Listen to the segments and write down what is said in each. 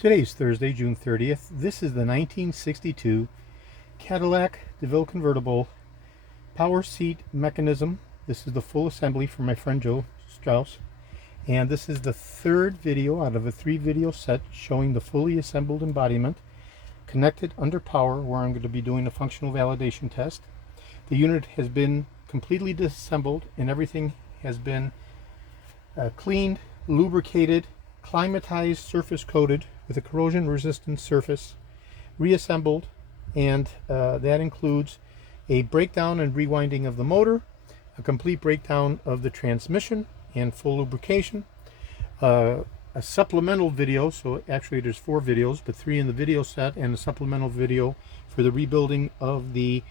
Today's Thursday, June 30th. This is the 1962 Cadillac DeVille convertible power seat mechanism. This is the full assembly from my friend Joe Strauss. And this is the third video out of a 3-video set showing the fully assembled embodiment connected under power, where I'm going to be doing a functional validation test. The unit has been completely disassembled and everything has been cleaned, lubricated, climatized, surface coated with a corrosion resistant surface, reassembled, and that includes a breakdown and rewinding of the motor, a complete breakdown of the transmission and full lubrication, a supplemental video, so actually there's 4 videos, but 3 in the video set, and a supplemental video for the rebuilding of the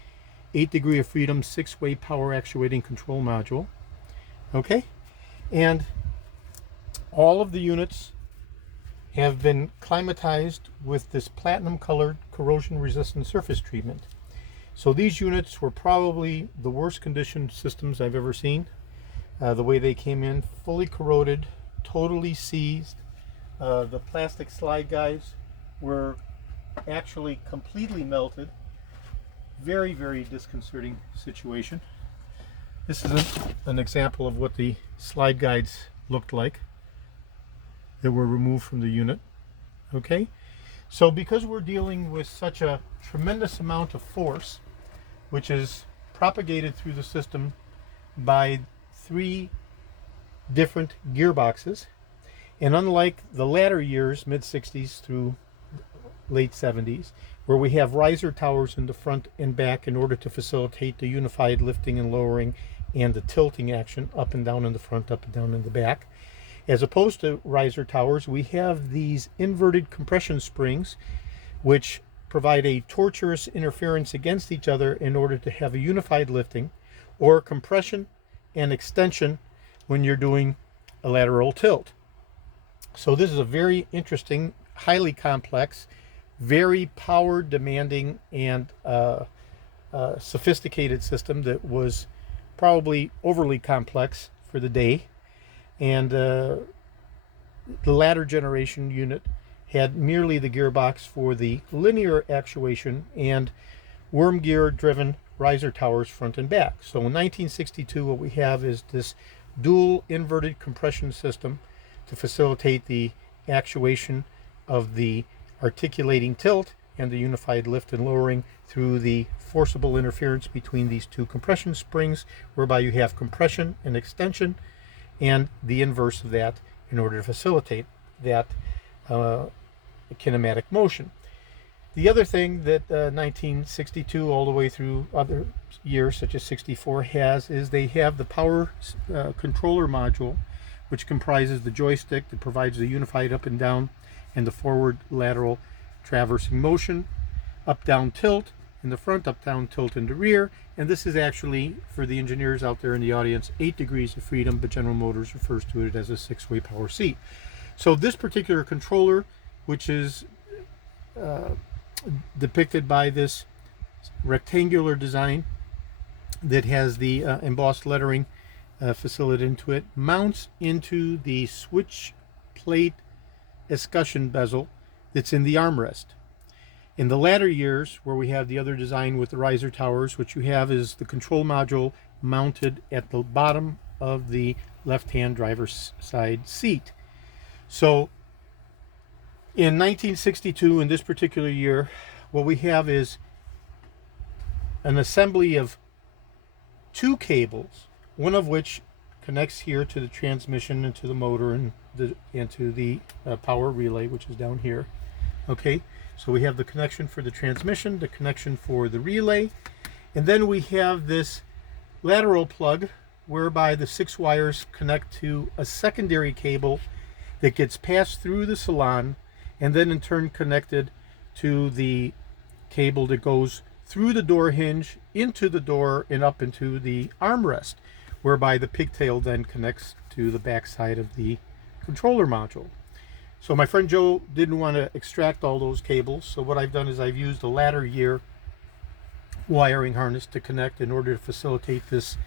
8 degree of freedom 6-way power actuating control module. Okay, and all of the units have been climatized with this platinum colored corrosion resistant surface treatment. So these units were probably the worst conditioned systems I've ever seen. The way they came in, fully corroded, totally seized. The plastic slide guides were actually completely melted. Very, very disconcerting situation. This is an example of what the slide guides looked like that were removed from the unit. Okay, so because we're dealing with such a tremendous amount of force, which is propagated through the system by 3 different gearboxes, and unlike the latter years, mid-60s through late 70s, where we have riser towers in the front and back in order to facilitate the unified lifting and lowering and the tilting action up and down in the front, up and down in the back. As opposed to riser towers, we have these inverted compression springs which provide a tortuous interference against each other in order to have a unified lifting, or compression and extension when you're doing a lateral tilt. So this is a very interesting, highly complex, very power demanding and sophisticated system that was probably overly complex for the day. And the latter generation unit had merely the gearbox for the linear actuation and worm gear driven riser towers front and back. So in 1962 what we have is this dual inverted compression system to facilitate the actuation of the articulating tilt and the unified lift and lowering through the forcible interference between these 2 compression springs, whereby you have compression and extension and the inverse of that in order to facilitate that kinematic motion. The other thing that 1962 all the way through other years such as 64 has is they have the power controller module, which comprises the joystick that provides the unified up and down and the forward lateral traversing motion, up down tilt in the front, up down tilt in the rear. And this is actually, for the engineers out there in the audience, 8 degrees of freedom, but General Motors refers to it as a 6-way power seat. So this particular controller, which is depicted by this rectangular design that has the embossed lettering facilitated into it, mounts into the switch plate escutcheon bezel that's in the armrest. In the latter years, where we have the other design with the riser towers, what you have is the control module mounted at the bottom of the left-hand driver's side seat. So in 1962, in this particular year, what we have is an assembly of 2 cables, one of which connects here to the transmission and to the motor and to the power relay, which is down here. Okay, so we have the connection for the transmission, the connection for the relay, and then we have this lateral plug whereby the 6 wires connect to a secondary cable that gets passed through the salon and then in turn connected to the cable that goes through the door hinge into the door and up into the armrest, whereby the pigtail then connects to the back side of the controller module. So my friend Joe didn't want to extract all those cables, so what I've done is I've used a latter year wiring harness to connect in order to facilitate this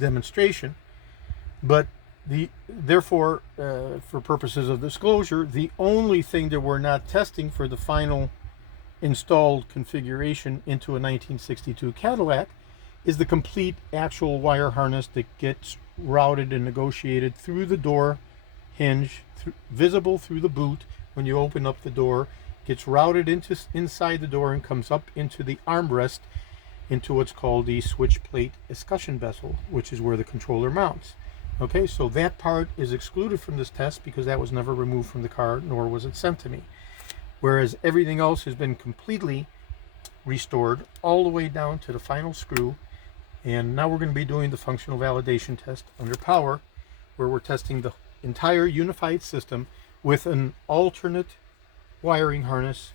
demonstration. But Therefore, for purposes of disclosure, the only thing that we're not testing for the final installed configuration into a 1962 Cadillac is the complete actual wire harness that gets routed and negotiated through the door hinge, visible through the boot when you open up the door, gets routed inside the door and comes up into the armrest into what's called the switch plate escutcheon bezel, which is where the controller mounts. Okay, so that part is excluded from this test because that was never removed from the car, nor was it sent to me. Whereas everything else has been completely restored all the way down to the final screw. And now we're going to be doing the functional validation test under power, where we're testing the entire unified system with an alternate wiring harness,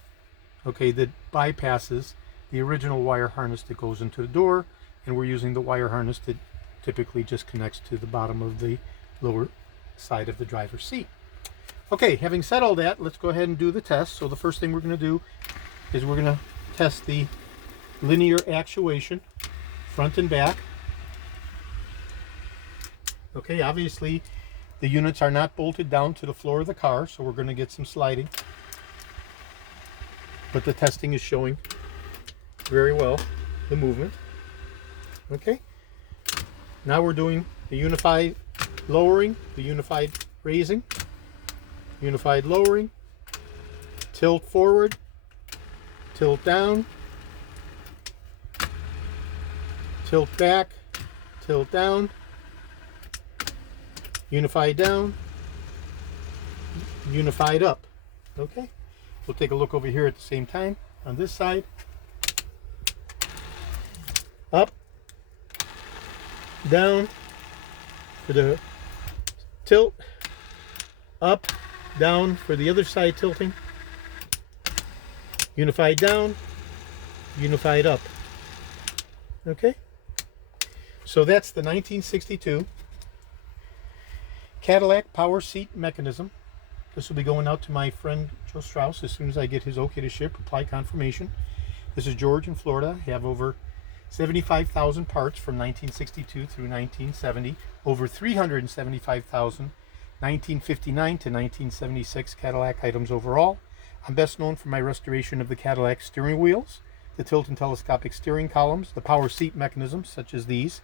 okay, that bypasses the original wire harness that goes into the door, and we're using the wire harness that typically just connects to the bottom of the lower side of the driver's seat. Okay, having said all that, let's go ahead and do the test. So the first thing we're going to do is we're going to test the linear actuation, front and back. Okay, obviously the units are not bolted down to the floor of the car, so we're going to get some sliding. But the testing is showing very well the movement. Okay, now we're doing the unified lowering, the unified raising, unified lowering, tilt forward, tilt down, tilt back, tilt down, unified down, unified up. Okay, we'll take a look over here at the same time on this side. Up, down for the tilt, up, down for the other side tilting, unified down, unified up. Okay, so that's the 1962 Cadillac Power Seat Mechanism. This will be going out to my friend Joe Strauss as soon as I get his okay to ship, apply confirmation. This is George in Florida. I have over 75,000 parts from 1962 through 1970, over 375,000 1959 to 1976 Cadillac items overall. I'm best known for my restoration of the Cadillac steering wheels, the tilt and telescopic steering columns, the power seat mechanisms such as these,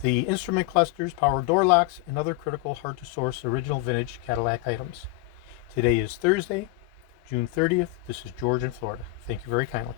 the instrument clusters, power door locks, and other critical hard-to-source original vintage Cadillac items. Today is Thursday, June 30th. This is George in Florida. Thank you very kindly.